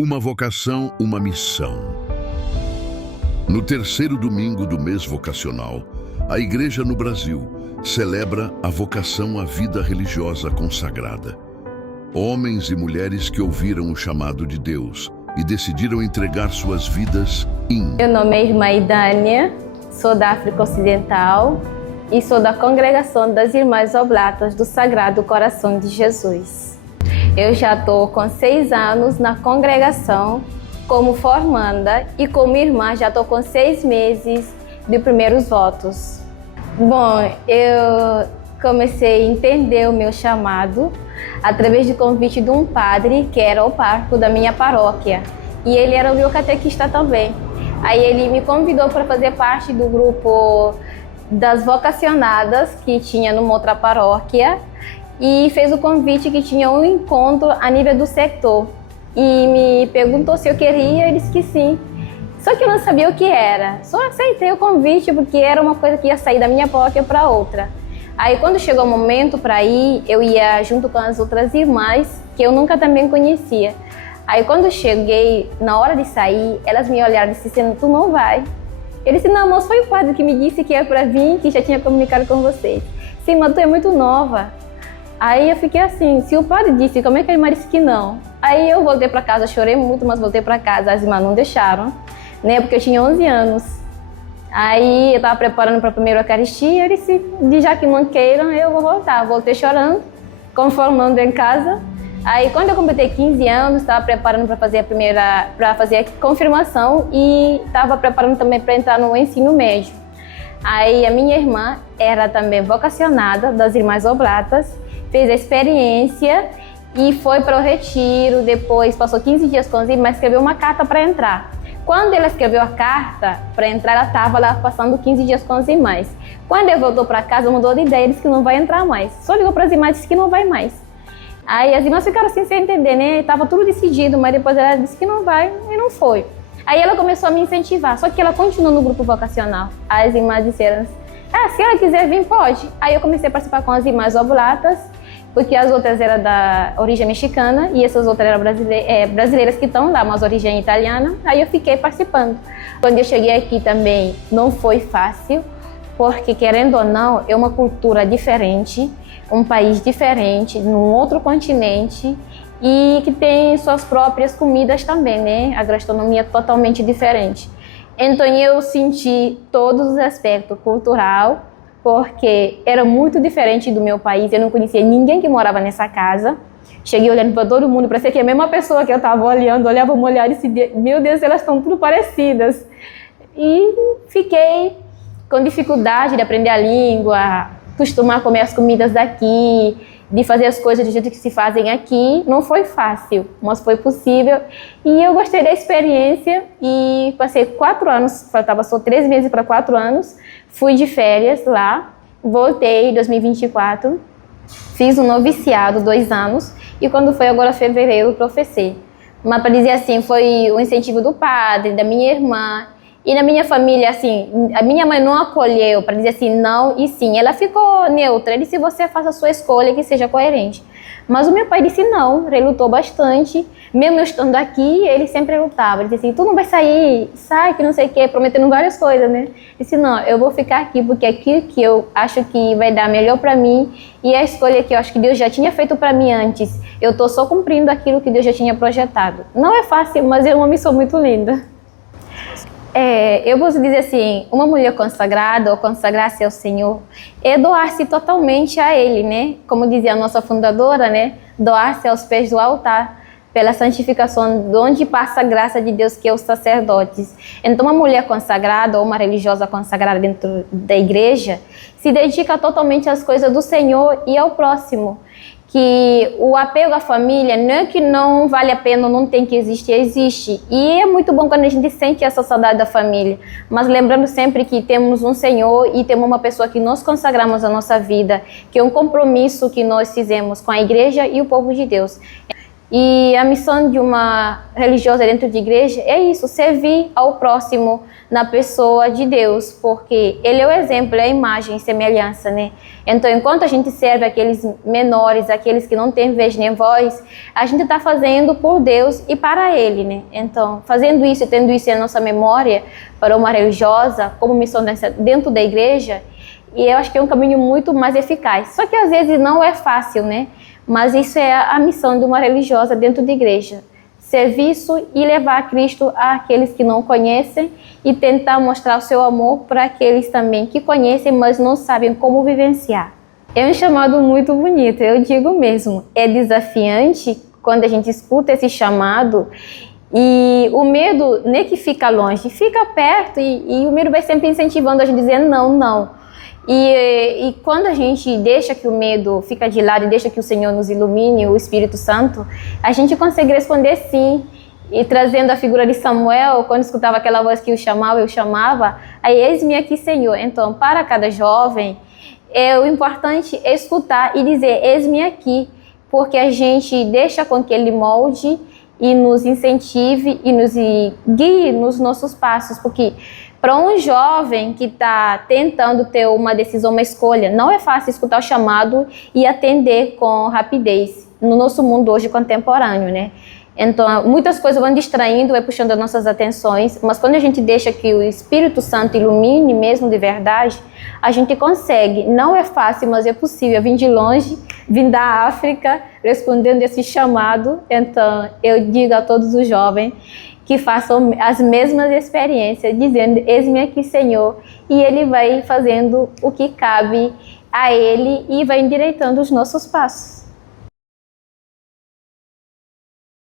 Uma vocação, uma missão. No terceiro domingo do mês vocacional, a Igreja no Brasil celebra a vocação à vida religiosa consagrada. Homens e mulheres que ouviram o chamado de Deus e decidiram entregar suas vidas em... Meu nome é Irmã Idânia, sou da África Ocidental e sou da Congregação das Irmãs Oblatas do Sagrado Coração de Jesus. Eu já estou com 6 anos na congregação como formanda e como irmã já estou com 6 meses de primeiros votos. Bom, eu comecei a entender o meu chamado através do convite de um padre que era o pároco da minha paróquia e ele era o meu catequista também. Aí ele me convidou para fazer parte do grupo das vocacionadas que tinha numa outra paróquia e fez o convite que tinha um encontro a nível do setor e me perguntou se eu queria, eu disse que sim. Só que eu não sabia o que era, só aceitei o convite porque era uma coisa que ia sair da minha paróquia para outra. Aí quando chegou o momento para ir, eu ia junto com as outras irmãs que eu nunca também conhecia. Aí quando cheguei, na hora de sair, elas me olharam e disseram, tu não vai. Eu disse, não, mas foi o padre que me disse que é para vir, que já tinha comunicado com vocês. Sim, mas tu é muito nova. Aí eu fiquei assim, se o padre disse, como é que a irmã disse que não? Aí eu voltei para casa, chorei muito, mas voltei para casa, as irmãs não deixaram, né, porque eu tinha 11 anos. Aí eu estava preparando para a primeira Eucaristia, eu disse, já que não queiram, eu vou voltar. Voltei chorando, conformando em casa. Aí quando eu completei 15 anos, estava preparando para fazer a confirmação e estava preparando também para entrar no ensino médio. Aí a minha irmã era também vocacionada das Irmãs Oblatas, fez a experiência e foi para o retiro, depois passou 15 dias com as irmãs, escreveu uma carta para entrar. Quando ela escreveu a carta para entrar, ela estava lá passando 15 dias com as irmãs. Quando ela voltou para casa, mudou de ideia, disse que não vai entrar mais. Só ligou para as irmãs e disse que não vai mais. Aí as irmãs ficaram assim sem entender, né? Estava tudo decidido, mas depois ela disse que não vai e não foi. Aí ela começou a me incentivar, só que ela continuou no grupo vocacional. As irmãs disseram, se ela quiser vir, pode. Aí eu comecei a participar com as Irmãs Oblatas, porque as outras eram da origem mexicana e essas outras eram brasileiras que estão lá, mas origem italiana. Aí eu fiquei participando. Quando eu cheguei aqui também não foi fácil, porque querendo ou não, é uma cultura diferente, um país diferente, num outro continente e que tem suas próprias comidas também, né? A gastronomia é totalmente diferente. Então eu senti todos os aspectos cultural, porque era muito diferente do meu país, eu não conhecia ninguém que morava nessa casa. Cheguei olhando para todo mundo, parecia que a mesma pessoa que eu estava olhando, olhava uma olhar e disse, meu Deus, elas estão tudo parecidas. E fiquei com dificuldade de aprender a língua, acostumar a comer as comidas daqui, de fazer as coisas do jeito que se fazem aqui. Não foi fácil, mas foi possível. E eu gostei da experiência e passei 4 anos, faltava só 3 meses para 4 anos, fui de férias lá, voltei em 2024, fiz um noviciado 2 anos e quando foi agora fevereiro, professei. Mas para dizer assim, foi o incentivo do padre, da minha irmã. E na minha família, assim, a minha mãe não acolheu para dizer assim, não e sim. Ela ficou neutra, ele disse, você faça a sua escolha que seja coerente. Mas o meu pai disse não, ele lutou bastante. Mesmo eu estando aqui, ele sempre lutava. Ele disse assim, tu não vai sair, sai, que não sei o quê, prometendo várias coisas, né? Ele disse, não, eu vou ficar aqui, porque é aqui que eu acho que vai dar melhor para mim. E a escolha que eu acho que Deus já tinha feito para mim antes. Eu estou só cumprindo aquilo que Deus já tinha projetado. Não é fácil, mas é uma missão muito linda. Eu vou dizer assim, uma mulher consagrada ou consagrar-se ao Senhor é doar-se totalmente a Ele, né? Como dizia a nossa fundadora, né? Doar-se aos pés do altar, pela santificação, de onde passa a graça de Deus, que é os sacerdotes. Então, uma mulher consagrada ou uma religiosa consagrada dentro da igreja se dedica totalmente às coisas do Senhor e ao próximo. Que o apego à família não é que não vale a pena ou não tem que existir, existe. E é muito bom quando a gente sente essa saudade da família. Mas lembrando sempre que temos um Senhor e temos uma pessoa que nós consagramos a nossa vida, que é um compromisso que nós fizemos com a igreja e o povo de Deus. E a missão de uma religiosa dentro de igreja é isso, servir ao próximo na pessoa de Deus, porque Ele é o exemplo, é a imagem e semelhança, né? Então, enquanto a gente serve aqueles menores, aqueles que não têm vez nem voz, a gente está fazendo por Deus e para Ele, né? Então, fazendo isso e tendo isso em nossa memória para uma religiosa, como missão dentro da igreja, e eu acho que é um caminho muito mais eficaz. Só que às vezes não é fácil, né? Mas isso é a missão de uma religiosa dentro da igreja. Serviço e levar Cristo àqueles que não conhecem e tentar mostrar o seu amor para aqueles também que conhecem, mas não sabem como vivenciar. É um chamado muito bonito, eu digo mesmo. É desafiante quando a gente escuta esse chamado e o medo nem que fica longe, fica perto e o medo vai sempre incentivando a gente dizendo não, não. E quando a gente deixa que o medo fica de lado e deixa que o Senhor nos ilumine, o Espírito Santo, a gente consegue responder sim. E trazendo a figura de Samuel, quando escutava aquela voz que eu chamava, aí eis-me aqui, Senhor. Então, para cada jovem, o importante é escutar e dizer, eis-me aqui, porque a gente deixa com que Ele molde e nos incentive e nos guie nos nossos passos, porque para um jovem que está tentando ter uma decisão, uma escolha, não é fácil escutar o chamado e atender com rapidez no nosso mundo hoje contemporâneo, né? Então, muitas coisas vão distraindo, vai puxando as nossas atenções, mas quando a gente deixa que o Espírito Santo ilumine mesmo de verdade, a gente consegue. Não é fácil, mas é possível. Eu vim de longe, vim da África, respondendo esse chamado. Então, eu digo a todos os jovens que façam as mesmas experiências, dizendo, eis-me aqui, Senhor, e Ele vai fazendo o que cabe a Ele e vai endireitando os nossos passos.